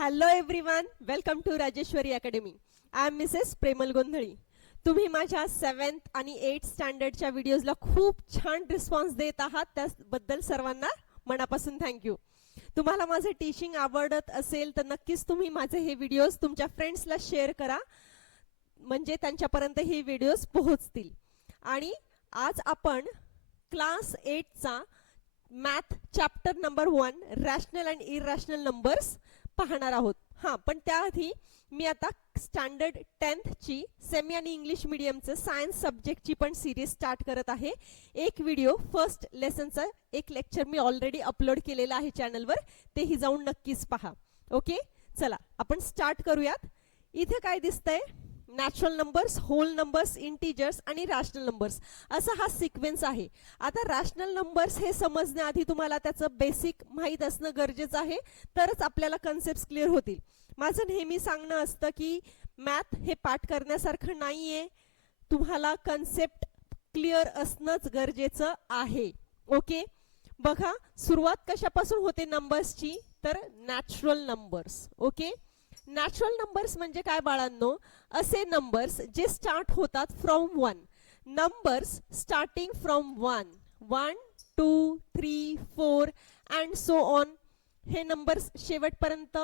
Hello everyone, welcome to Rajeshwari academy. I am Mrs Premal Gondhali. तुम्ही माझ्या 7th आणि 8th स्टँडर्डच्या व्हिडिओजला खूप छान रिस्पॉन्स देत आहात, त्याबद्दल सर्वांना मनापासून थँक्यू. तुम्हाला माझे टीचिंग आवडत असेल तर नक्कीच तुम्ही माझे हे व्हिडिओज तुमच्या फ्रेंड्सला शेअर करा, म्हणजे त्यांच्यापर्यंत हे व्हिडिओज पोहोचतील. आणि आज आपण क्लास 8चा math chapter number 1 rational and irrational numbers पाहणार आहोत. पण त्याआधी मी आता स्टँडर्ड 10th ची सेमी आणि इंग्लिश मीडियमचं सायन्स सब्जेक्टची पण सिरीज स्टार्ट करत आहे. एक व्हिडिओ फर्स्ट लेसनचा एक लेक्चर मी ऑलरेडी अपलोड केलेला आहे चॅनलवर, तेही जाऊन नक्कीच पहा. ओके, चला आपण स्टार्ट करूयात. इथे काय दिसतंय? Natural numbers, whole numbers, integers आणि रॅशनल नंबर्स असा हा सिक्वेन्स आहे. आता रॅशनल नंबर्स हे समजण्याआधी तुम्हाला त्याचं बेसिक माहीत असणं गरजेचं आहे, तरच आपल्याला कन्सेप्ट क्लिअर होतील. माझं नेहमी सांगणं असतं की मॅथ हे पाठ करण्यासारखं नाहीये, तुम्हाला कन्सेप्ट क्लिअर असणंच गरजेचं आहे. ओके, बघा सुरुवात कशापासून होते नंबर्सची, तर natural numbers. Okay, natural numbers म्हणजे काय बाळांनो? असे नंबर्स जे स्टार्ट होतात from 1. Numbers starting from 1, 1, 2, 3, 4 and so on. हे नंबर्स शेवटपर्यंत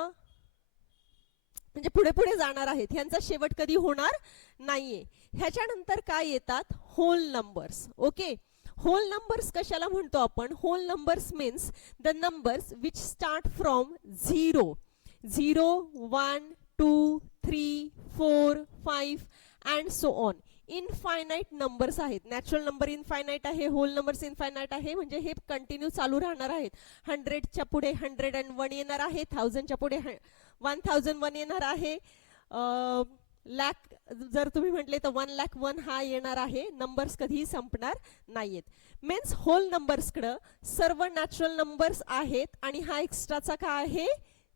म्हणजे पुढे पुढे जाणार आहेत, ह्यांचा शेवट कधी होणार नाहीये. ह्याच्यानंतर काय येतात? Whole numbers. Okay, whole numbers कशाला म्हणतो आपण? Whole numbers means the numbers which start from 0, 0, 1, 2, 3, 4, 5 and so on. Infinite numbers आहेत. नॅचरल नंबर इनफायनाइट आहे, होल नंबर्स इनफायनाइट आहे, म्हणजे हे कंटिन्यू चालू राहणार आहेत. 100च्या पुढे 101 येणार आहे, 1000च्या पुढे 1001 येणार आहे, लाख जर तुम्ही म्हटले तर 1,01,000 हा येणार आहे. नंबर्स कधीही संपणार नाहीयेत. मीन्स होल नंबर्सकडे सर्व नॅचरल नंबर्स आहेत आणि हा एक्स्ट्राचा काय आहे?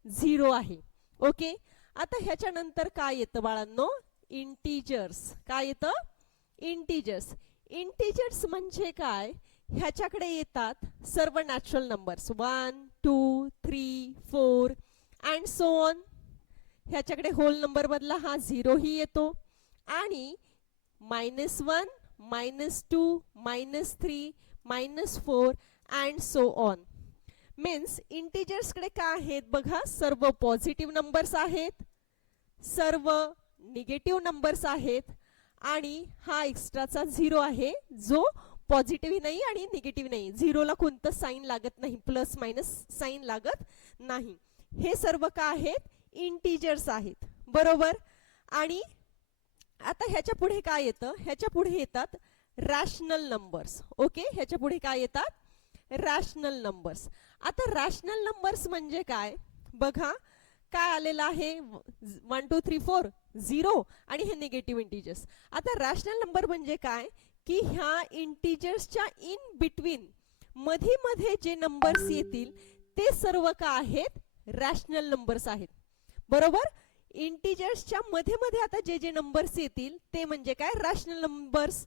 0 आहे. ओके, आता ह्याच्यानंतर काय येतं बाळांनो? इंटिजर्स. काय येतं? इंटिजर्स. इंटिजर्स म्हणजे काय? ह्याच्याकडे येतात सर्व natural numbers 1, 2, 3, 4 and so on. ह्याच्याकडे होल नंबर बदला हा 0 ही येतो आणि -1, -2, -3, -4 and so on. Means integers कडे काय आहेत बघा? सर्व पॉझिटिव्ह नंबर्स आहेत, सर्व निगेटिव्ह नंबर्स आहेत आणि हा एक्स्ट्राचा 0 आहे, जो पॉझिटिव्ह नाही आणि निगेटिव्ह नाही. 0ला कोणतं साइन लागत नाही, प्लस मायनस साइन लागत नाही. हे सर्व काय आहेत? इंटिजर्स आहेत. बरोबर. आणि आता ह्याच्या पुढे काय येतं? ह्याच्या पुढे येतात रॅशनल नंबर्स. ओके, ह्याच्या पुढे काय येतात? Rational numbers. आता रॅशनल नंबर्स म्हणजे काय बघा? काय आलेलं आहे? 1, 2, 3, 4 0 आणि हे निगेटिव्ह इंटिजर्स. आता रॅशनल नंबर म्हणजे काय की ह्या इंटिजर्सच्या इन बिटवीन मध्ये मध्ये जे नंबर्स येतील ते सर्व काय आहेत? रॅशनल नंबर्स आहेत. बरोबर. इंटिजर्सच्या मध्ये मध्ये आता जे जे नंबर्स येतील ते म्हणजे काय? Rational numbers.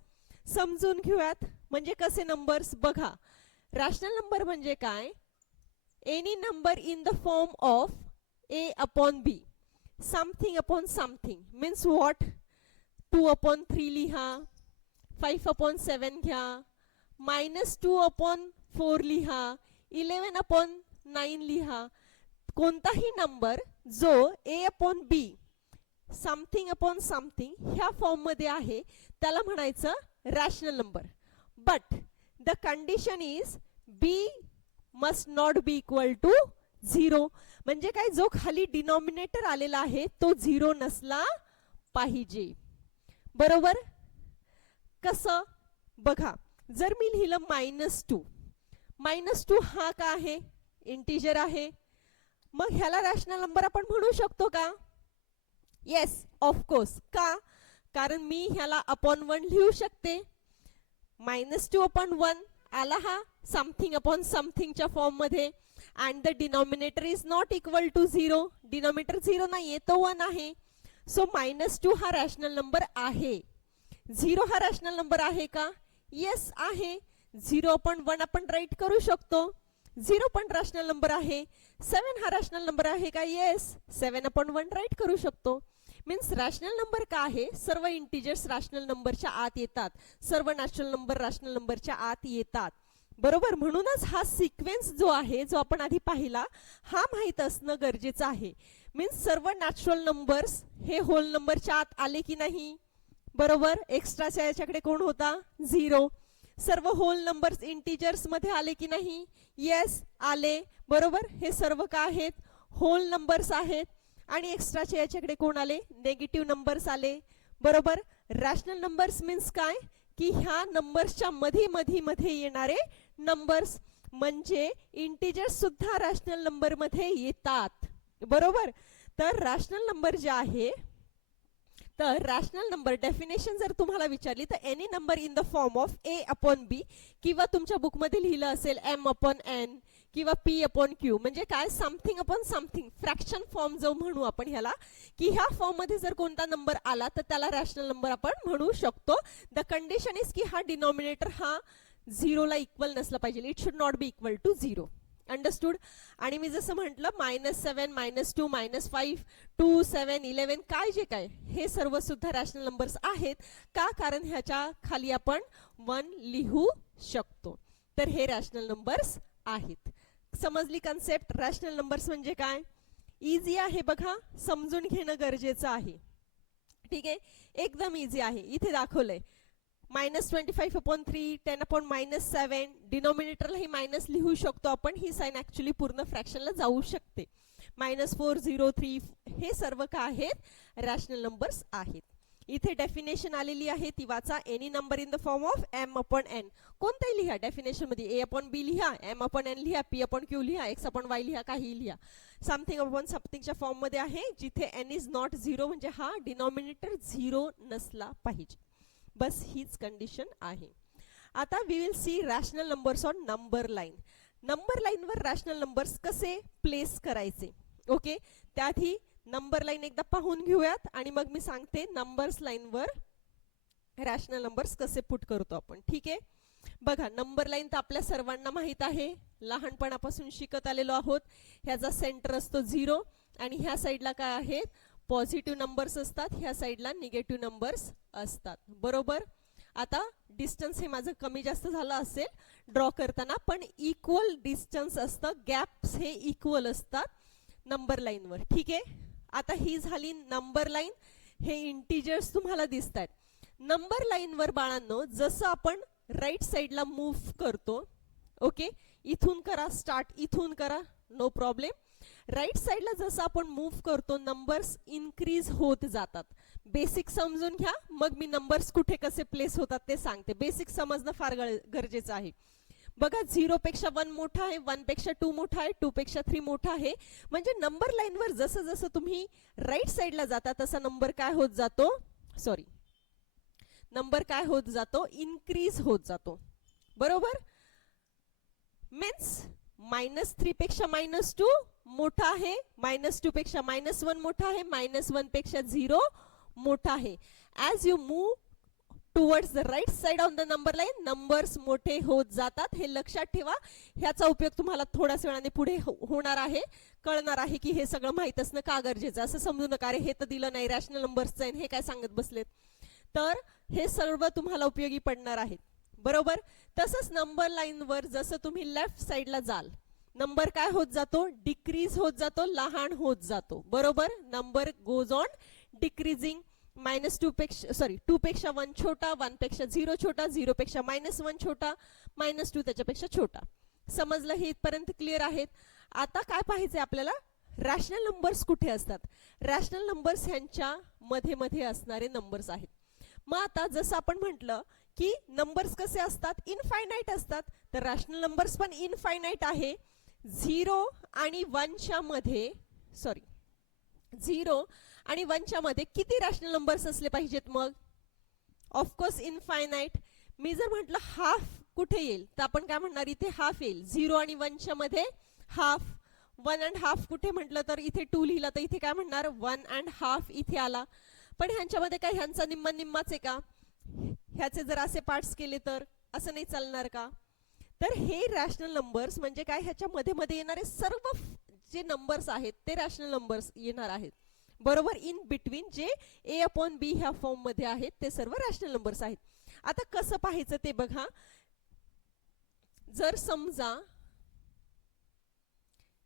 समजून घेऊयात म्हणजे कसे नंबर्स. बघा, रॅशनल नंबर म्हणजे काय? Any number in the form of a upon b, something upon something. means what? 2 upon 3 लिहा, 5 upon 7 घ्या, -2 upon 4 लिहा, 11 upon 9 लिहा. कोणताही नंबर जो a upon b, something upon something ह्या फॉर्म मध्ये आहे त्याला म्हणायचं rational number. But the condition is b must not be equal to 0. म्हणजे काय? जो खाली डिनॉमिनेटर आलेला आहे तो 0 नसला पाहिजे. बरोबर. कसं? बघा, जर मी लिहिलं -2, -2 हा का आहे? इंटिजर आहे. मग ह्याला रॅशनल नंबर आपण म्हणू शकतो का? Yes, of course. का? कारण मी ह्याला अपॉन 1 लिहू शकते. -2 अपॉन 1 आला हा समथिंग अपॉन समथिंगच्या फॉर्म मध्ये, and the denominator is not equal to 0. Denominator 0 नाहीये, तो 1 आहे. सो -2 हा रॅशनल नंबर आहे. 0 हा रॅशनल नंबर आहे का? येस आहे. 0 अपॉन 1 आपण राईट करू शकतो. 0 पण रॅशनल नंबर आहे. 7 हा रॅशनल नंबर आहे का? येस, 7/1 राईट करू शकतो. मीन्स रॅशनल नंबर का आहे? सर्व इंटिजर्स रॅशनल नंबरच्या आत येतात, सर्व नॅचरल नंबर रॅशनल नंबरच्या आत येतात, बरोबर. म्हणूनच हा सिक्वेन्स जो आहे, जो आपण आधी पाहिला, हा माहित असणं गरजेचं आहे. मीन्स सर्व नॅचरल नंबर्स हे होल नंबरच्या आत आले की नाही, बरोबर. एक्स्ट्राच्या याच्याकडे कोण होता? 0. सर्व होल नंबर्स इंटिजर्स मध्ये आले की नाही? येस, आले, बरोबर. हे सर्व का आहेत? होल नंबर्स आहेत. आणि एक्स्ट्राच्या याच्याकडे कोण आले? नेगेटिव्ह नंबर्स आले, बरोबर. रॅशनल नंबर्स मीन्स काय? की ह्या नंबर्सच्या मध्ये येणारे नंबर्स, म्हणजे इंटिजर्स सुद्धा रॅशनल नंबर मध्ये येतात, बरोबर. तर रॅशनल नंबर जे आहे, तर रॅशनल नंबर डेफिनेशन जर तुम्हाला विचारली तर any number in the form of a/b, किंवा तुमच्या बुकमध्ये लिहिलं असेल m/n किंवा p/q, म्हणजे काय? Something upon something, fraction form जो म्हणू आपण ह्याला, की ह्या फॉर्म मध्ये जर कोणता नंबर आला तर त्याला रॅशनल नंबर आपण म्हणू शकतो. द कंडिशन इज की हा डिनॉमिनेटर हा 0 ला इक्वल नसला पाहिजे. It should not be equal to 0. Understood. आणि मी जसं म्हटलं, -7, -2, -5, 2, 7, 11 काय जे काय हे सर्व सुद्धा रॅशनल नंबर्स आहेत का? कारण ह्याच्या खाली आपण 1 लिहू शकतो. तर हे रॅशनल नंबर्स आहेत. समजली कन्सेप्ट? रॅशनल नंबर्स म्हणजे काय? इझी आहे बघा, समजून घेणं गरजेचं आहे. ठीक आहे, एकदम इझी आहे. इथे दाखवलंय -25/3, 10/-7. डिनॉमिनेटरला ही मायनस लिहू शकतो आपण. ही साइन ऍक्च्युली पूर्ण फ्रॅक्शनला जाऊ शकते. -4, 0, 3 हे सर्व काय आहेत? रॅशनल नंबर्स आहेत. इथे डेफिनेशन आलेली आहे, ती वाचा. Any number in the form of m/n. कोणताही लिहा डेफिनेशन मध्ये. a/b लिहा, m/n लिहा, p/q लिहा, x/y लिहा, काही लिहा. समथिंग अपॉन समथिंगच्या फॉर्म मध्ये आहे, जिथे n इज नॉट 0, म्हणजे हा डिनॉमिनेटर 0 नसला पाहिजे. बस हीच कंडिशन आहे. आता we will see rational numbers on number line. Number line वर रॅशनल नंबर्स कसे प्लेस करायचे, ओके. त्याआधी नंबर लाईन एकदा पाहून घेऊयात आणि मग मी सांगते नंबर्स लाईन वर रॅशनल नंबर्स कसे पुट करतो आपण. ठीक आहे, बघा नंबर लाईन तर आपल्या सर्वांना माहित आहे, लहानपणापासून शिकत आलेलो आहोत. ह्याचा सेंटर असतो 0 आणि ह्या साईडला काय आहेत? पॉझिटिव्ह नंबर्स असतात, ह्या साईडला निगेटिव्ह नंबर्स असतात, बरोबर. आता डिस्टन्स हे माझं कमी जास्त झालं असेल ड्रॉ करताना, पण इक्वल डिस्टन्स असतं, गॅप्स हे इक्वल असतात नंबर लाईन वर. ठीक आहे, आता ही झाली नंबर लाईन. हे इंटिजर्स तुम्हाला दिसत आहेत. नंबर लाईन वर बाळांनो, जसं आपण राईट साईडला मूव्ह करतो, ओके, इथून करा स्टार्ट, इथून करा, नो प्रॉब्लेम. राईट साईडला जसं आपण मूव्ह करतो, नंबर्स इन्क्रीज होत जातात. बेसिक समजून घ्या, मग मी नंबर्स कुठे कसे प्लेस होतात ते सांगते. बेसिक समजणं फार गरजेचं आहे. बघा 0 पेक्षा 1 मोठा आहे, 1 पेक्षा 2 मोठा आहे, 2 पेक्षा 3 मोठा आहे. म्हणजे नंबर लाईन वर जसं जसं तुम्ही राईट साईडला जाता तसा नंबर काय होत जातो? सॉरी, नंबर काय होत जातो? इन्क्रीज होत जातो, बरोबर. मीन्स -3 पेक्षा -2 मोठा आहे, -2 पेक्षा -1 मोठा आहे, -1 पेक्षा 0 मोठा आहे. As you move towards the right side on the number line, numbers मोठे होत जातात. हे लक्षात ठेवा. ह्याचा उपयोग तुम्हाला थोड्याच वेळाने पुढे होणार आहे, कळणार आहे की हे सगळं माहित असणं का गरजेचं. असं समजू नका अरे हे तर दिलं नाही रॅशनल नंबर्सचं हे काय सांगत बसलेत. तर हे सर्व तुम्हाला उपयोगी पडणार आहेत, बरोबर. तसंच नंबर लाईन वर जसं तुम्ही लेफ्ट साइडला जाल, नंबर काय होत जातो? डिक्रीज होत जातो, लहान होत जातो, बरोबर. Number goes on decreasing. -2 पेक्षा 2 पेक्षा 1 छोटा, 1 पेक्षा 0 छोटा, 0 पेक्षा -1 छोटा, -2 त्याच्यापेक्षा छोटा. समजलं? हे इथपर्यंत क्लिअर आहेत. आता काय पाहायचंय आपल्याला? रॅशनल नंबर्स कुठे असतात? रॅशनल नंबर्स ह्यांच्या मध्ये मध्ये असणारे नंबर्स आहेत. मग आता जसं आपण म्हटलं की नंबर्स कसे असतात? इनफायनाइट असतात. तर रॅशनल नंबर्स पण इनफायनाइट आहे. 0 आणि 1 च्या मध्ये, सॉरी, 0 आणि 1 च्या मध्ये किती रॅशनल नंबर्स असले पाहिजेत? मग ऑफकोर्स इनफायनाइट. मी जर म्हटलं हाफ कुठे येईल तर आपण काय म्हणणार? इथे हाफ येईल. 0 आणि 1 च्या मध्ये हाफ. 1.5 कुठे म्हटलं तर इथे 2 लिहिला तर इथे काय म्हणणार? 1.5 इथे आला. पण ह्यांच्यामध्ये काय ह्यांचा निम्मा निम्माच आहे का? ह्याचे जर असे पार्ट्स केले तर असं नाही चालणार का? तर हे रॅशनल नंबर्स म्हणजे काय? ह्याच्या मध्ये मध्ये येणारे सर्व जे नंबर्स आहेत ते रॅशनल नंबर्स येणार आहेत. बरोबर, इन बिटवीन जे ए अपॉन बी ह्या फॉर्म मध्ये आहेत ते सर्व रॅशनल नंबर्स आहेत. आता कसं पाहायचं ते बघा. जर समजा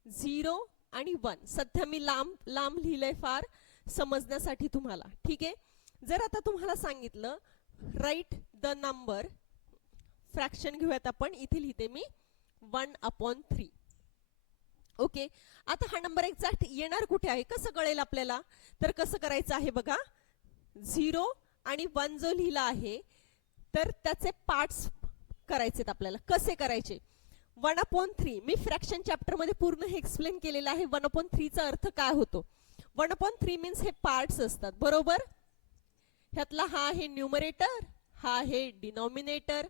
0 आणि 1, सध्या मी लांब लांब लिहिलंय फार समजण्यासाठी तुम्हाला, ठीक आहे. जर आता तुम्हाला सांगितलं राईट द नंबर, फ्रॅक्शन घेऊयात आपण, इथे लिहिते मी 1/3. ओके, आता हा नंबर एक्झॅक्ट येणार कुठे आहे, कसं कळेल आपल्याला, तर कसं करायचं आहे बघा. 0 आणि 1 जो लिहिला आहे तर त्याचे पार्ट्स करायचेत आपल्याला. कसे करायचे, 1/3, मी फ्रॅक्शन चॅप्टर मध्ये पूर्ण हे एक्सप्लेन केलेलं आहे. 1/3 चा अर्थ काय होतो. 1/3 मीन्स हे पार्ट्स असतात. बरोबर, ह्यातला हा आहे न्यूमरेटर, हा आहे डिनॉमिनेटर.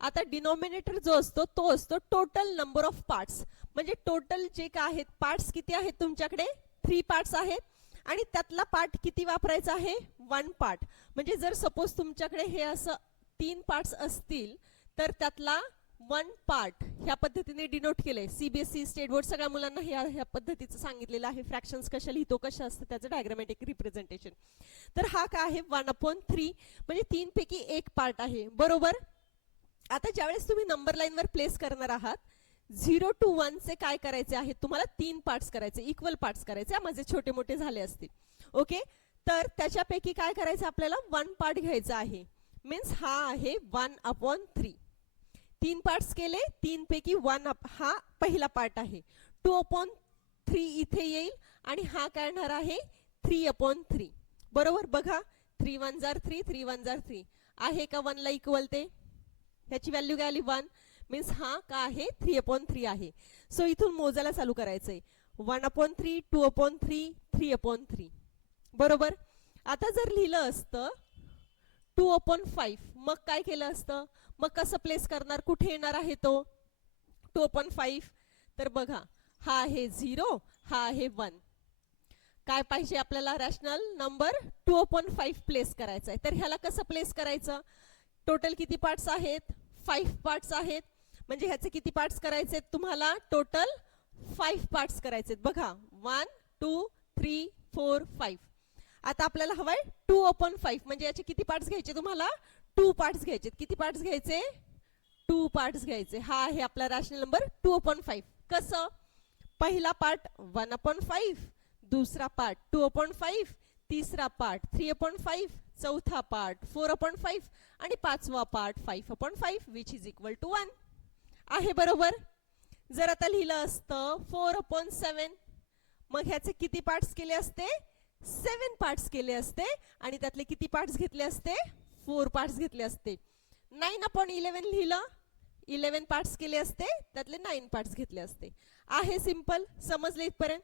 आता डिनॉमिनेटर जो असतो तो असतो टोटल नंबर ऑफ पार्ट्स, म्हणजे टोटल जे काय आहेत पार्ट्स किती आहेत तुमच्याकडे, 3 पार्ट्स आहेत. आणि त्यातला पार्ट किती वापरायचा आहे, 1 पार्ट. म्हणजे जर सपोज तुमच्याकडे हे असं 3 पार्ट्स असतील तर त्यातला 1 पार्ट ह्या पद्धतीने डिनोट केलंय. सीबीएसई स्टेट बोर्ड सगळ्या मुलांना ह्या पद्धतीचं सांगितलेलं आहे. फ्रॅक्शन्स कशा लिहितो, कसं असतं त्याचं डायग्रामॅटिक रिप्रेझेंटेशन. तर हा काय आहे 1/3, म्हणजे 3 पैकी 1 पार्ट आहे. बरोबर, आता ज्यावेळेस तुम्ही नंबर लाईन वर प्लेस करणार आहात 0 to 1 चे काय करायचे आहेत तुम्हाला, 3 पार्ट्स करायचे, इक्वल पार्ट्स करायचे. माझे छोटे मोठे झाले असतील. ओके, तर त्याच्यापैकी काय करायचं आपल्याला, 1 पार्ट घ्यायचा आहे. मीन्स हा आहे 1/3. 3 पार्ट्स केले, 3 पैकी 1 हा पहिला पार्ट आहे. 2/3 इथे येईल आणि हा काय येणार आहे 3/3. बरोबर, बघा 3 1 जार 3, 3 1 जार 3 आहे का 1 ला इक्वल, ते ह्याची व्हॅल्यू काय आली 1, मीन्स हा का आहे 3/3 आहे. सो इथून मोजायला चालू करायचंय, 1/3, 2/3, 3/3. बरोबर, आता जर लिहिलं असतं 2/5, मग काय केलं असतं, मग कसं प्लेस करणार, कुठे येणार आहे तो 2/5. तर बघा हा आहे 0, हा आहे 1. काय पाहिजे आपल्याला, रॅशनल नंबर 2/5 प्लेस करायचा आहे. तर ह्याला कसं प्लेस करायचं, टोटल किती पार्ट्स आहेत, 5 पार्ट्स आहेत. म्हणजे ह्याचे किती पार्ट्स करायचे तुम्हाला, टोटल 5 पार्ट्स करायचे. बघा 1 2 3 4 5. आता आपल्याला हवाय 2/5, म्हणजे याचे किती पार्ट्स घ्यायचे तुम्हाला, 2 पार्ट्स घ्यायचे. किती पार्ट्स घ्यायचे, 2 पार्ट्स घ्यायचे. हा आहे आपला रॅशनल नंबर 2/5. कसं, पहिला पार्ट 1/5, दुसरा पार्ट 2/5, तिसरा पार्ट 3/5, चौथा पार्ट 4/5 आणि पाचवा part 5/5, which is equal to 1 आहे. बरोबर, जर आता लिहिलं असतं 4/7, मग ह्याचे किती पार्ट्स केले असते, 7 पार्ट्स केले असते. आणि त्यातले किती पार्ट्स घेतले असते, 4 पार्ट्स घेतले असते. 9/11 लिहिलं, 11 पार्ट्स केले असते, त्यातले 9 पार्ट्स घेतले असते. आहे सिंपल, समजले इथपर्यंत.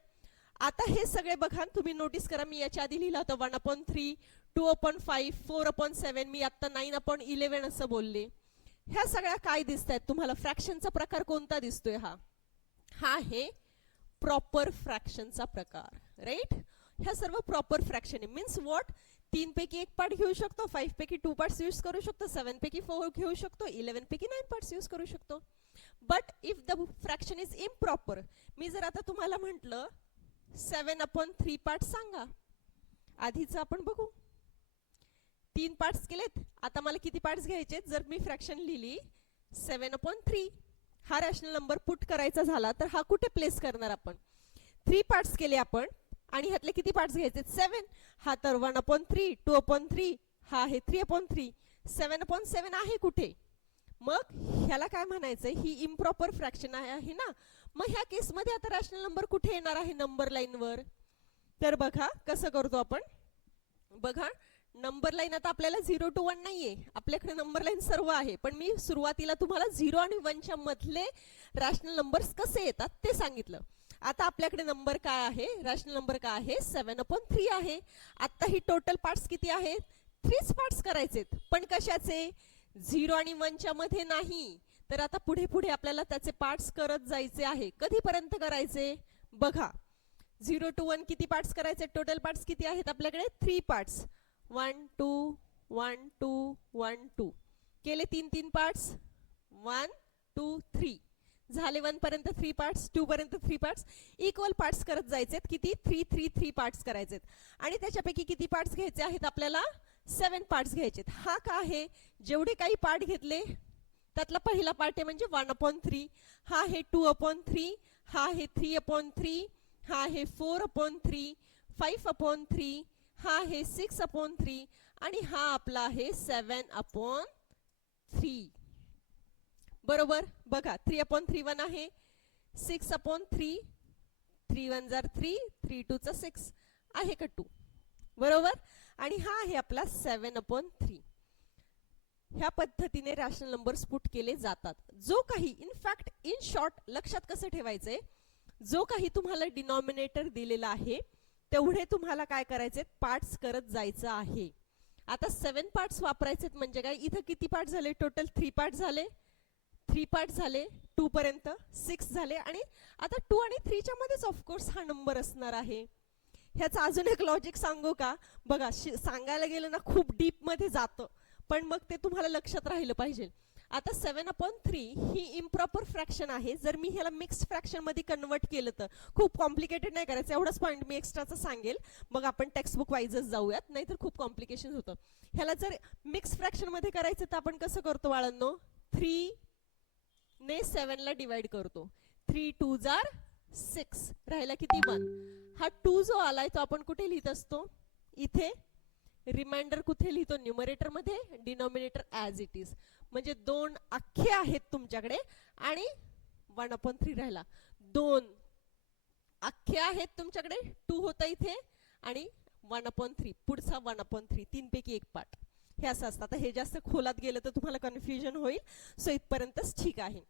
आता हे सगळे बघा तुम्ही नोटीस करा, मी याच्या आधी लिहिलं होतं 1/3, 2/5, 4/7, मी आता 9/11 असं बोलले. ह्या सगळ्या काय दिसत आहेत तुम्हाला, फ्रॅक्शनचा प्रकार कोणता दिसतोय, हा आहे प्रॉपर फ्रॅक्शनचा प्रकार. राईट, ह्या सर्व प्रॉपर फ्रॅक्शन आहे. मीन्स व्हॉट, 3 पैकी 1 पार्ट घेऊ शकतो, 5 पैकी 2 पार्ट्स यूज करू शकतो, 7 पैकी 4 घेऊ शकतो, 11 पैकी 9 पार्ट्स यूज करू शकतो. But if the fraction is improper, मी जर आता तुम्हाला म्हटलं 7/3 पार्ट सांगा, आधीच आपण बघू. 3 पार्ट्स केलेत, आता मला किती पार्ट्स घ्यायचे, जर मी फ्रॅक्शन लिहिली 7/3, हा रॅशनल नंबर पुट करायचा झाला तर हा कुठे प्लेस करणार आपण, 3 पार्ट्स केले आपण आणि ह्यातले किती पार्ट्स घ्यायचे 7. हा तर 1/3, 2/3, हा आहे 3/3, 7/7 आहे कुठे. मग ह्याला काय म्हणायचंय, ही इम्प्रॉपर फ्रॅक्शन आहे ना. मग ह्या केस मध्ये आता रॅशनल नंबर कुठे येणार आहे नंबर लाईन वर. तर बघा कसं करतो आपण, बघा नंबर लाईन आता आपल्याला 0 to 1 नाहीये, आपल्याकडे नंबर लाईन सर्व आहे. पण मी सुरुवातीला तुम्हाला 0 आणि 1 च्या मधले रॅशनल नंबर्स कसे येतात ते सांगितलं. आता आपल्याकडे नंबर काय आहे, रॅशनल नंबर काय आहे 7/3 आहे. आता ही टोटल पार्ट्स किती आहेत, 3 पार्ट्स करायचेत. पण कशाचे, 0 आणि 1 च्या मध्ये नाही. तर आता पुढे पुढे आपल्याला त्याचे पार्ट्स करत जायचे आहे. कधीपर्यंत करायचे बघा, 0 to 1 किती पार्ट्स करायचे, टोटल पार्ट्स किती आहेत आपल्याकडे 3 पार्ट्स, 1 2 1 2 1 2 केले, 3 3 पार्ट्स 1 2 3. झाले 1 पर्यंत 3 पार्ट्स, 2 पर्यंत 3 पार्ट्स, इक्वल पार्ट्स करत जायचेत. किती? 3 3 3 पार्ट्स करायचेत. आणि त्याच्यापैकी किती पार्ट्स घ्यायचे आहेत आपल्याला? 7 पार्ट्स घ्यायचेत. हा का आहे? जेवढे काही पार्ट घेतले त्यातला पहिला पार्ट आहे म्हणजे 1/3, हा आहे 2/3, हा आहे 3/3, हा आहे 4/3, 5/3, हा आहे 6/3 आणि हा आपला आहे 7/3. बरोबर? बघा 3/3 1 आहे, 6/3, 3 1 जार 3, 3 2 चा 6 आहे का 2? बरोबर? आणि हा आहे आपला 7/3. ह्या पद्धतीने रॅशनल नंबर्स पुट केले जातात. जो काही इनफॅक्ट इन शॉर्ट लक्षात कसं ठेवायचंय, जो काही तुम्हाला डिनॉमिनेटर दिलेला आहे तेवढे तुम्हाला काय करायचे? पार्ट्स करत जायचं आहे. आता 7 पार्ट्स वापरायचे म्हणजे काय? इथं किती पार्ट झाले टोटल? 3 पार्ट झाले, 3 पार्ट झाले 2 पर्यंत, 6 झाले आणि आता 2 आणि 3 च्या मध्येच ऑफकोर्स हा नंबर असणार आहे. ह्याचं अजून एक लॉजिक सांगू का? बघा सांगायला गेलं ना खूप डीप मध्ये जातं, पण मग ते तुम्हाला लक्षात राहिलं पाहिजे. आता 7/3 ही इम्प्रॉपर फ्रॅक्शन आहे. जर मी ह्याला मिक्स्ड फ्रॅक्शन मध्ये कन्वर्ट केलं तर, खूप कॉम्प्लिकेटेड नाही करायचं, एवढाच पॉईंट मी एक्स्ट्राचा सांगेल, मग आपण टेक्स्टबुक वाईजच जाऊयात, नाहीतर खूप कॉम्प्लिकेशन होतं. ह्याला जर मिक्स फ्रॅक्शन मध्ये करायचं तर आपण कसं करतो बाळांनो? 3 ने 7 ला डिवाइड करतो. 3 2 जार 6, राहिला किती? 1. हा 2 जो आलाय तो आपण कुठे लिहित असतो? इथे. रिमाइंडर कुठे लिहितो? न्यूमरेटर मध्ये, डिनॉमिनेटर ॲज इट इज. म्हणजे 2 अख्खे आहेत तुमच्याकडे आणि 1/3 राहिला. 2 अख्खे आहेत तुमच्याकडे, 2 होता इथे आणि 1/3 पुढचा 1/3, 3 पैकी एक पार्ट. हे असं असतं. आता हे जास्त खोलात गेलं तर तुम्हाला कन्फ्युजन होईल, सो इथपर्यंतच ठीक आहे.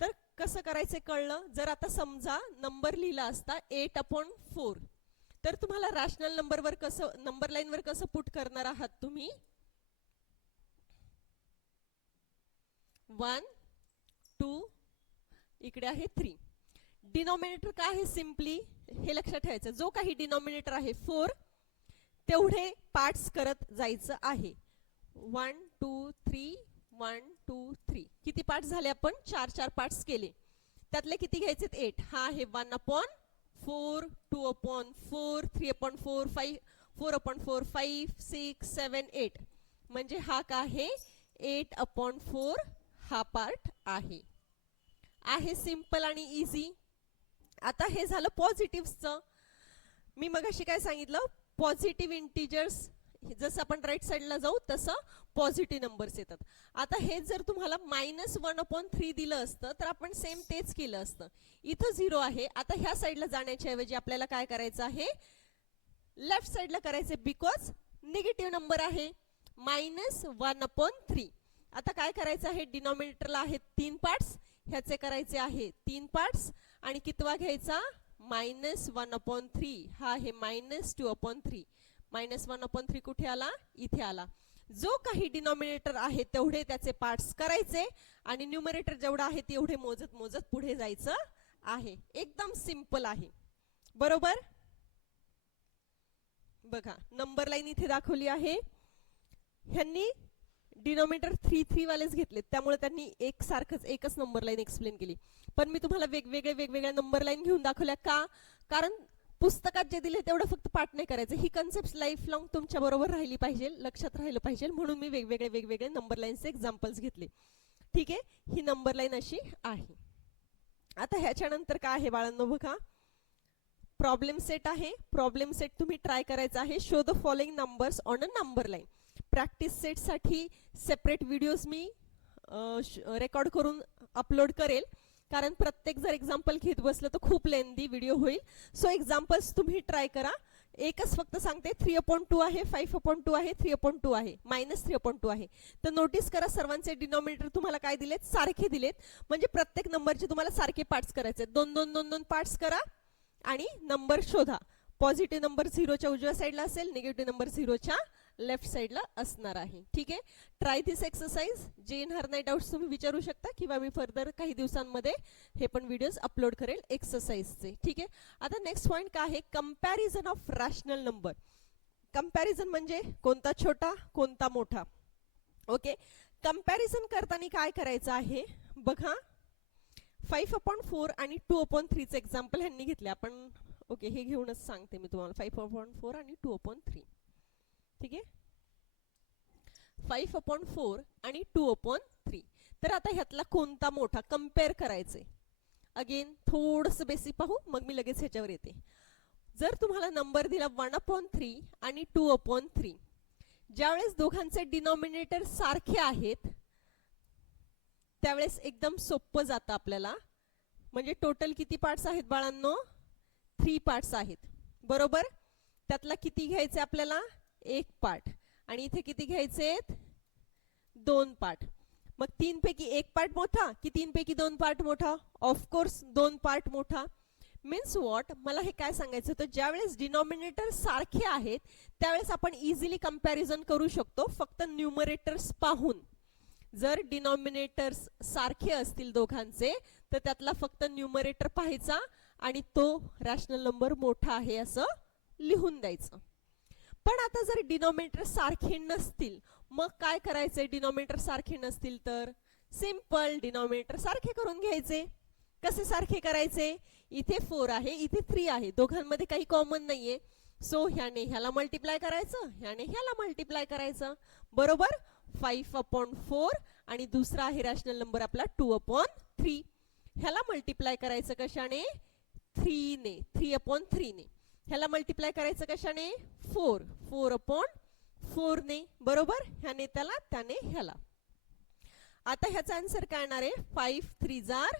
तर कसं करायचं कळलं? जर आता समजा नंबर लिहिला असता 8/4, तर तुम्हाला रॅशनल नंबरवर कसं, नंबर लाईनवर कसं पुट करणार आहात तुम्ही? 1 2 इकडे आहे 3. डिनॉमिनेटर काय आहे? सिम्पली हे लक्षात ठेवायचं, जो काही डिनॉमिनेटर आहे 4 तेवढे पार्ट्स करत जायचं आहे. 1 2 3 1 2 3. किती पार्ट्स झाले? आपण 4 4 पार्ट्स केले. त्यातले किती घ्यायचे? 8. हा आहे 1/4, 2/4, 3/4, 5 4/4, 5 6 7 8. म्हणजे हा का आहे? 8/4 हा पार्ट आहे. आहे सिंपल आणि इझी. आता हे झालं पॉझिटिव्हचं. मी मगाशी काय सांगितलं? पॉझिटिव्ह इंटिजर्स जसं आपण राईट साईडला जाऊ तसं पॉझिटिव्ह नंबर्स येतात. आता हे जर तुम्हाला -1/3 दिलं असतं तर आपण सेम तेच केलं असतं. इथं 0 आहे. आता ह्या साईडला जाण्याच्या ऐवजी आपल्याला काय करायचं आहे? लेफ्ट साईडला करायचे, बिकॉज निगेटिव्ह नंबर आहे. -1/3. आता काय करायचं आहे? डिनॉमिनेटरला आहेत 3 पार्ट्स, ह्याचे करायचे आहे 3 पार्ट्स आणि कितवा घ्यायचा? -1/3. हा आहे -2/3. -1/3 कुठे आला? इथे आला. जो काही डिनॉमिनेटर आहे तेवढे त्याचे पार्ट्स करायचे आणि न्यूमरेटर जेवढा आहे तेवढे मोजत मोजत पुढे जायचं आहे. एकदम सिंपल आहे. बरोबर? बघा नंबर लाईन इथे दाखवली आहे. ह्यांनी डिनॉमिनेटर 3 3 वालेच घेतलेत, त्यामुळे त्यांनी एकच नंबर लाईन एक्सप्लेन केली. पण मी तुम्हाला वेगवेगळ्या नंबर लाईन घेऊन दाखवल्या का? कारण पुस्तकात जे दिले तेवढं फक्त पाठ नाही करायचं. ही कन्सेप्ट लाईफ लॉंग तुमच्या बरोबर राहिली पाहिजे, लक्षात राहिलं पाहिजे, म्हणून मी वेगवेगळे नंबर लाईनचे एक्झाम्पल्स घेतले. ठीक आहे? ही नंबर लाईन अशी आहे. आता ह्याच्यानंतर काय आहे बाळांनो? बघा प्रॉब्लेम सेट आहे. प्रॉब्लेम सेट तुम्ही ट्राय करायचा आहे. Show the following numbers on a number line. Practice set साठी सेपरेट व्हिडिओज मी रेकॉर्ड करून अपलोड करेल, कारण प्रत्येक जर एक्झाम्पल घेत बसलं तर खूप लेंदी व्हिडिओ होईल. सो एक्झाम्पल्स तुम्ही ट्राय करा. एकच फक्त सांगते, 3/2 आहे, 5/2 आहे, 3/2 आहे, -3/2 आहे. तर नोटीस करा सर्वांचे डिनॉमिनेटर तुम्हाला काय दिलेत? सारखे दिलेत. म्हणजे प्रत्येक नंबरचे तुम्हाला सारखे पार्ट्स करायचे. 2 2 2 2 पार्ट्स करा आणि नंबर शोधा. पॉझिटिव्ह नंबर 0च्या उजव्या साईडला असेल, निगेटिव्ह नंबर 0च्या लेफ्ट साईडला असणार आहे. ठीक आहे? ट्राय दिस एक्सरसाइज. जे येणार नाही डाऊट्स तुम्ही विचारू शकता किंवा मी फर्दर काही दिवसांमध्ये हे पण व्हिडिओज अपलोड करेल एक्सरसाइजचे. ठीक आहे? आता नेक्स्ट पॉइंट काय आहे? Comparison of rational number. Comparison म्हणजे कोणता छोटा कोणता मोठा. ओके? कंपॅरिझन करताना काय करायचं आहे? बघा 5/4 आणि 2/3 चे एक्झाम्पल ह्यांनी घेतले आपण. ओके, हे घेऊनच सांगते मी तुम्हाला 5/4 आणि 2/3. ठीक आहे, 5/4 आणि 2/3. तर आता ह्यातला कोणता मोठा कम्पेअर करायचे. अगेन थोडंसं बेसिक पाहू, मग मी लगेच ह्याच्यावर येते. जर तुम्हाला नंबर दिला 1/3 आणि 2/3, ज्यावेळेस दोघांचे डिनॉमिनेटर सारखे आहेत त्यावेळेस एकदम सोपं जातं आपल्याला. म्हणजे टोटल किती पार्ट्स आहेत बाळांनो? 3 पार्ट्स आहेत, बरोबर. त्यातला किती घ्यायचे आपल्याला? 1 पार्ट. आणि इथे किती घ्यायचे? 2 पार्ट. मग 3 पैकी 1 पार्ट मोठा की 3 पैकी 2 पार्ट मोठा? ऑफकोर्स 2 पार्ट मोठा. मीन्स वॉट, मला हे काय सांगायचं होतं, ज्यावेळेस डिनॉमिनेटर सारखे आहेत त्यावेळेस आपण इझिली कंपॅरिझन करू शकतो फक्त न्यूमरेटर्स पाहून. जर डिनॉमिनेटर्स सारखे असतील दोघांचे तर त्यातला फक्त न्यूमरेटर पाहायचा आणि तो रॅशनल नंबर मोठा आहे असं लिहून द्यायचं. पण आता जर डिनॉमिनेटर सारखे नसतील मग काय करायचंय? डिनॉमिनेटर सारखे नसतील तर सिंपल डिनॉमिनेटर सारखे करून घ्यायचे. कसे सारखे करायचे? इथे 4 आहे, इथे 3 आहे, दोघांमध्ये काही कॉमन नाहीये. सो ह्याने ह्याला मल्टिप्लाय करायचं, ह्याने ह्याला मल्टिप्लाय करायचं, बरोबर. 5/4 आणि दुसरा आहे रॅशनल नंबर आपला 2/3. ह्याला मल्टिप्लाय करायचं कशाने? 3 ने, 3/3 ने. ह्याला मल्टिप्लाय करायचं कशाने? 4/4 ने, बरोबर. ह्याने त्याला, त्याने ह्याला. आता ह्याचा आन्सर काय येणार आहे? 5 3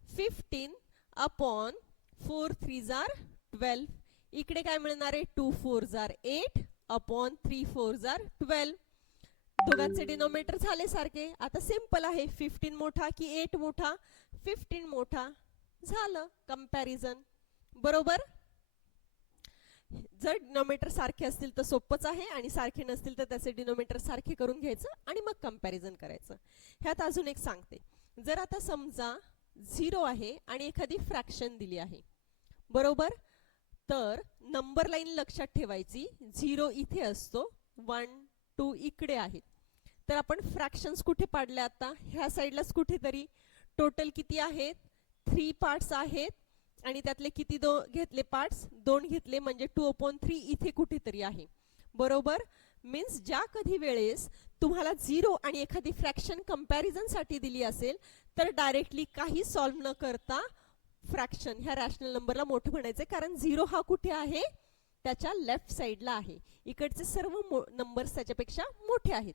15 अपॉन 4 3 12. इकडे काय मिळणार आहे? 2 4 8 अपॉन 3 4 12. दोघांचे डिनोमिनेटर झाले सारखे. आता सिंपल आहे, 15 मोठा की 8 मोठा? 15 मोठा. झालं कंपॅरिझन, बरोबर. जर डिनोमिनेटर सारखे असतील तर सोपंच आहे आणि सारखे नसतील तर त्याचे डिनोमिनेटर सारखे करून घ्यायचं आणि मग कंपॅरिझन करायचं. ह्यात अजून एक सांगते. जर आता समजा 0 आहे आणि एखादी फ्रॅक्शन दिली आहे, बरोबर. तर नंबर लाईन लक्षात ठेवायची. 0 इथे असतो, 1 2 इकडे आहेत. तर आपण फ्रॅक्शन्स कुठे पाडले? आता ह्या साईडलाच कुठेतरी. टोटल किती आहेत? 3 पार्ट्स आहेत आणि त्यातले किती घेतले पार्ट्स? 2 घेतले, म्हणजे 2/3 इथे कुठेतरी आहे, बरोबर. मीन्स ज्या कधी वेळेस तुम्हाला 0 आणि एखादी फ्रॅक्शन कंपॅरिझन साठी दिली असेल तर डायरेक्टली काही सॉल्व्ह न करता फ्रॅक्शन ह्या रॅशनल नंबरला मोठं म्हणायचे, कारण 0 हा कुठे आहे? त्याच्या लेफ्ट साइडला आहे. इकडचे सर्व नंबर्स त्याच्यापेक्षा मोठे आहेत.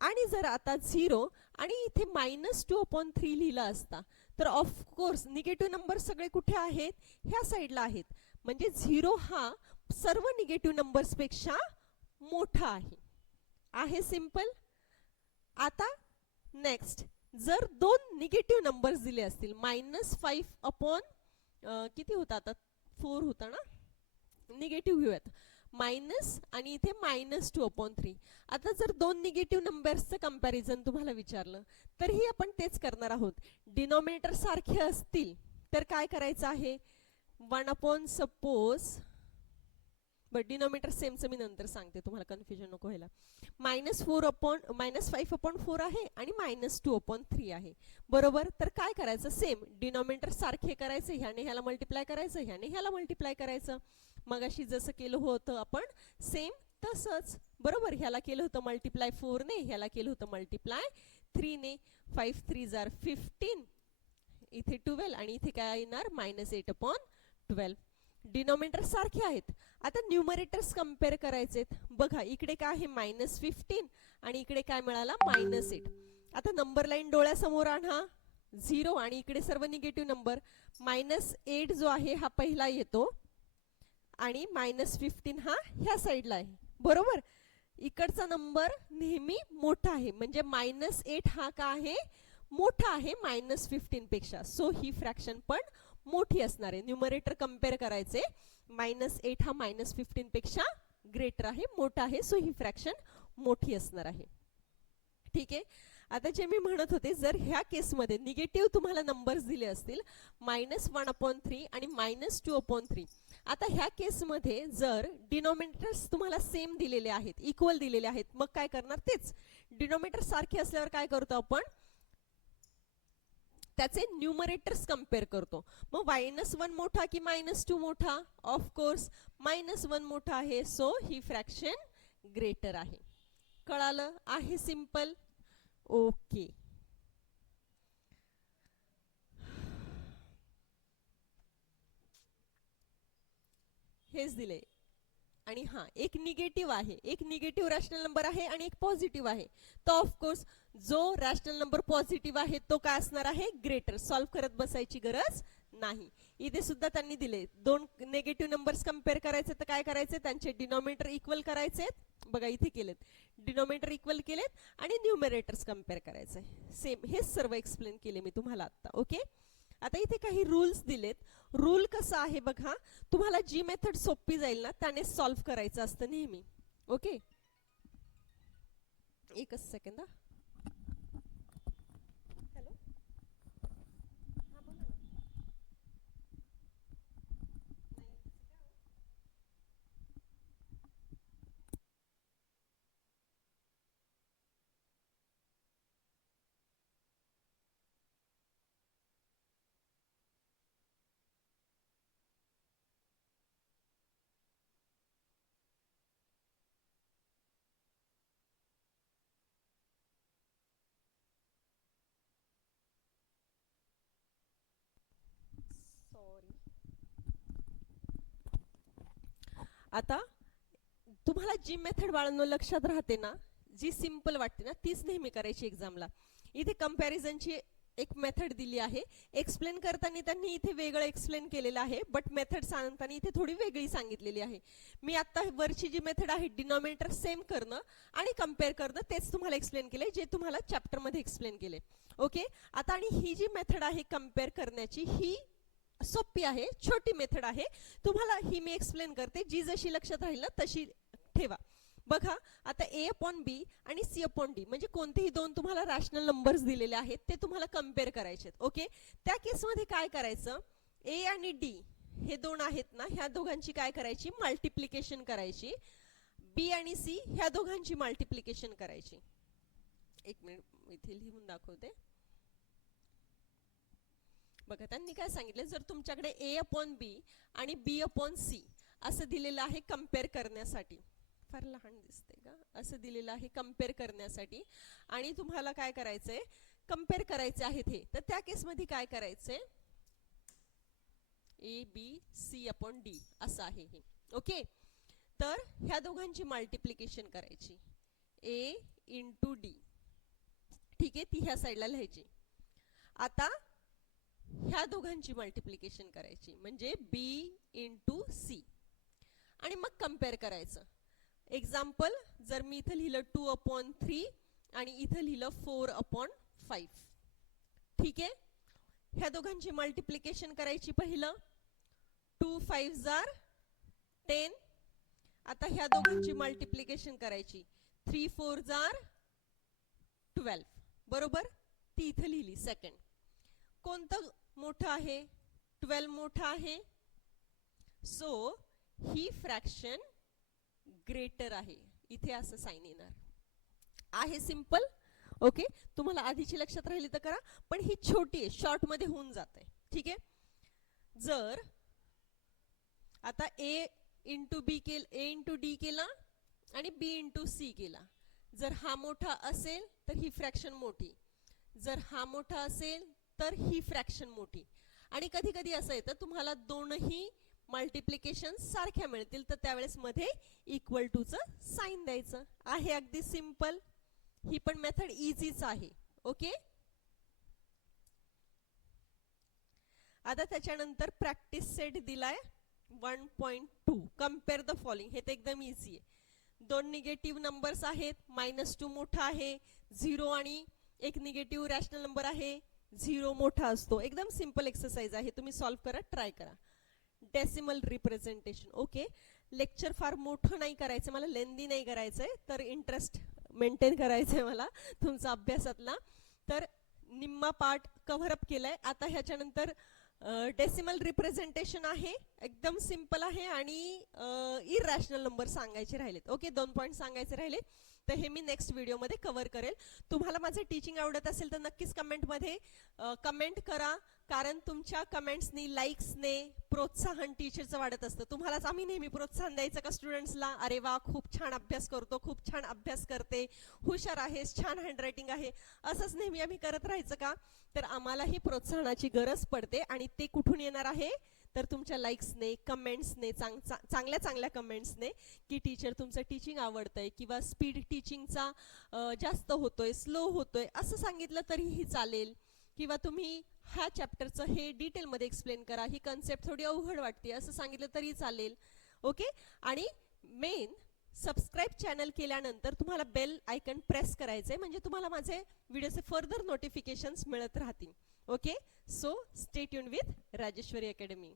आणि जर आता 0 आणि इथे -2/3 लिहिला असता तर ऑफकोर्स निगेटिव्ह नंबर सगळे कुठे आहेत? ह्या साईडला आहेत. म्हणजे 0 हा सर्व निगेटिव्ह नंबर्स पेक्षा मोठा आहे. आहे सिंपल. आता नेक्स्ट, जर 2 निगेटिव्ह नंबर्स दिले असतील, -5 अपॉन किती होता? आता 4 होता ना, निगेटिव्ह घेऊयात, मायनस आणि इथे -2/3. आता जर 2 निगेटिव्ह नंबर्सचं कंपॅरिझन तुम्हाला विचारलं तर ही आपण तेच करणार आहोत. डिनॉमिनेटर सारखे असतील तर काय करायचं आहे? 1 सपोज, बट डिनॉमिनेटर सेमचं मी नंतर सांगते, तुम्हाला कन्फ्युजन नको व्हायला. -5/4 आहे आणि -2/3 आहे, बरोबर. तर काय करायचं? सेम डिनॉमिनेटर सारखे करायचे, ह्याने ह्याला मल्टिप्लाय करायचं, ह्याने ह्याला मल्टिप्लाय करायचं. मगाशी जसं केलं होतं आपण सेम तसंच, बरोबर. ह्याला केलं होतं मल्टिप्लाय 4 ने, ह्याला केलं होतं मल्टिप्लाय 3 ने. 5 3 15, इथे 12 आणि इथे काय येणार? -8/12. डिनॉमिनेटर सारखे आहेत. आता न्यूमरेटर्स कंपेअर करायचेत. बघा इकडे काय आहे? -15 आणि इकडे काय मिळाला? -8. आता नंबर लाईन डोळ्यासमोर आणा. 0 आणि इकडे सर्व निगेटिव्ह नंबर. -8 जो आहे हा पहिला येतो आणि -15 हा ह्या साईडला आहे, बरोबर. इकडचा नंबर नेहमी मोठा आहे, म्हणजे -8 हा का आहे? मोठा आहे -15 पेक्षा. सो ही फ्रॅक्शन पण मोठी असणार आहे. न्यूमरेटर कंपेअर करायचे. -8 हा -15 पेक्षा ग्रेटर आहे, मोठा आहे. सो ही फ्रॅक्शन मोठी असणार आहे. ठीक आहे. आता जे मी म्हणत होते, जर ह्या केसमध्ये निगेटिव्ह तुम्हाला नंबर्स दिले असतील, -1/3 आणि -2/3. आता ह्या केसमध्ये जर डिनॉमिनेटर्स तुम्हाला सेम दिलेले आहेत, इक्वल दिलेले आहेत, मग काय करणार? तेच डिनॉमिनेटर सारखे असल्यावर काय करतो आपण? त्याचे न्यूमरेटर्स कम्पेअर करतो. मग -1 मोठा की -2 मोठा? ऑफकोर्स -1 मोठा आहे, सो ही फ्रॅक्शन ग्रेटर आहे. कळालं? आहे सिंपल. ओके. हेच दिले. आणि हा एक निगेटिव्ह आहे, एक निगेटिव्ह रॅशनल नंबर आहे आणि एक पॉझिटिव्ह आहे. तर ऑफकोर्स जो रॅशनल नंबर पॉझिटिव्ह आहे तो काय असणार आहे? ग्रेटर. सॉल्व्ह करत बसायची गरज नाही. इथे सुद्धा त्यांनी दिले दोन नेगेटिव्ह नंबर्स कम्पेअर करायचे, तर काय करायचे? त्यांचे डिनॉमिनेटर इक्वल करायचे. बघा इथे केलेत, डिनॉमिनेटर इक्वल केलेत आणि न्यूमरेटर्स कम्पेअर करायचे. सेम हेच सर्व एक्सप्लेन केले मी तुम्हाला आता. ओके. आता इथे काही रूल्स दिलेत. रूल कसा आहे बघा, तुम्हाला जी मेथड सोपी जाईल ना त्याने सॉल्व्ह करायचं असतं नेहमी. ओके. एकच सेकंद. हॅलो, हा बोला ना. सॉरी. आता तुम्हाला जी मेथड बाळांनो लक्षात राहते ना, जी सिंपल वाटते ना, तीच नेहमी करायची एक्झामला. इथे कंपॅरिझनची एक मेथड दिली आहे. एक्सप्लेन करताना त्यांनी इथे वेगळं एक्सप्लेन केलेलं आहे, बट मेथड सांगताना इथे थोडी वेगळी सांगितलेली आहे. मी आता वरची जी मेथड आहे डिनॉमिनेटर सेम करणं आणि कम्पेअर करणं तेच तुम्हाला एक्सप्लेन केले, जे तुम्हाला चॅप्टर मध्ये एक्सप्लेन केले. ओके. आता आणि ही जी मेथड आहे कम्पेअर करण्याची, ही सोपी आहे, छोटी मेथड आहे. तुम्हाला ही मी एक्सप्लेन करते, जी जशी लक्षात राहील ना तशी ठेवा. बघा आता A/B आणि C/D म्हणजे कोणतेही दोन तुम्हाला रॅशनल नंबर्स दिलेले आहेत, ते तुम्हाला कम्पेअर करायचे. ओके. त्या केसमध्ये काय करायचं? A आणि D हे दोन आहेत ना, ह्या दोघांची काय करायची? मल्टिप्लिकेशन करायची. B आणि C ह्या दोघांची मल्टिप्लिकेशन करायची. एक मिनिट इथे लिहून दाखवते. बघा त्यांनी काय सांगितलं, जर तुमच्याकडे A/B आणि B/C असं दिलेलं आहे कम्पेअर करण्यासाठी, फार लहान दिसते का? असं दिलेलं आहे कम्पेअर करण्यासाठी, आणि तुम्हाला काय करायचंय? कम्पेअर करायचे आहेत हे. तर त्या केसमध्ये काय करायचंय? A/B/C/D असं आहे हे. ओके. तर ह्या दोघांची मल्टिप्लिकेशन करायची, A × D. ठीक आहे, ती ह्या साईडला लिहायची. आता ह्या दोघांची मल्टिप्लिकेशन करायची म्हणजे B × C आणि मग कम्पेअर करायचं. एक्झाम्पल, जर मी इथं लिहिलं 2/3 आणि इथं लिहिलं 4/5. ठीक आहे. ह्या दोघांची मल्टिप्लिकेशन करायची. पहिलं 2 5 10. आता ह्या दोघांची मल्टिप्लिकेशन करायची 3 4 12. बरोबर, ती इथं लिहिली. सेकंड कोणतं मोठं आहे? 12 मोठा आहे, सो ही फ्रॅक्शन ग्रेटर आहे. इथे असं साइन येणार आहे. सिंपल. ओके. तुम्हाला आधीची लक्षात राहिली तर करा, पण ही छोटी आहे, शॉर्ट मध्ये होऊन जाते. ठीक आहे. जर आता A × D केला आणि B × C केला, जर हा मोठा असेल तर ही फ्रॅक्शन मोठी, जर हा मोठा असेल तर ही फ्रॅक्शन मोठी. आणि कधी कधी असं येतं तुम्हाला दोनही मल्टिप्लिकेशन सारख्या मिळतील, तर त्यावेळेस मध्ये इक्वल टू चं साइन द्यायचं आहे. अगदी सिंपल. ही पण मेथड इझीच आहे. ओके. आता त्याच्यानंतर प्रॅक्टिस सेट दिलाय 1.2. Compare the following. हे तर एकदम इझी आहे. दोन निगेटिव्ह नंबर्स आहेत, -2 मोठा आहे, 0 आणि एक निगेटिव्ह रॅशनल नंबर आहे, 0 मोठा असतो. एकदम सिंपल एक्सरसाइज आहे, तुम्ही सॉल्व्ह करा, ट्राय करा. Decimal representation. ओके. लेक्चर फार मोठं नाही करायचं मला, लेंदी नाही करायचंय, तर इंटरेस्ट मेंटेन करायचंय मला तुमचा अभ्यासातला. तर निम्मा पार्ट कव्हर अप केलाय. आता ह्याच्यानंतर डेसिमल रिप्रेझेंटेशन आहे, एकदम सिंपल आहे, आणि इरॅशनल नंबर सांगायचे राहिलेत. ओके. 2 पॉइंट सांगायचे राहिले. तर हे मी नेक्स्ट व्हिडिओमध्ये कव्हर करेल. तुम्हाला माझे टीचिंग आवडत असेल तर नक्कीच कमेंटमध्ये कमेंट करा, कारण तुमच्या कमेंट्सनी लाईक्सने प्रोत्साहन टीचरचं वाढत असतं. तुम्हालाच आम्ही नेहमी प्रोत्साहन द्यायचं का स्टुडंट्सला, अरे वा खूप छान अभ्यास करतो, खूप छान अभ्यास करते, हुशार आहेस, छान हँडरायटिंग आहे, असंच नेहमी आम्ही करत राहायचं का? तर आम्हालाही प्रोत्साहनाची गरज पडते आणि ते कुठून येणार आहे? तर तुमच्या लाईक्सने, कमेंट्सने, चांगल्या चांगल्या कमेंट्सने, की टीचर तुमचं टीचिंग आवडतंय किंवा स्पीड टीचिंगचा जास्त होतोय, स्लो होतोय असं सांगितलं तरीही चालेल. किंवा तुम्ही ह्या चॅप्टरचं हे डिटेलमध्ये एक्सप्लेन करा, ही कन्सेप्ट थोडी अवघड वाटते असं सांगितलं तरी चालेल. ओके. आणि मेन सबस्क्राईब चॅनल केल्यानंतर तुम्हाला बेल आयकन प्रेस करायचंय, म्हणजे तुम्हाला माझे व्हिडिओचे फर्दर नोटिफिकेशन्स मिळत राहतील. Okay. So stay tune with Rajeshwari academy.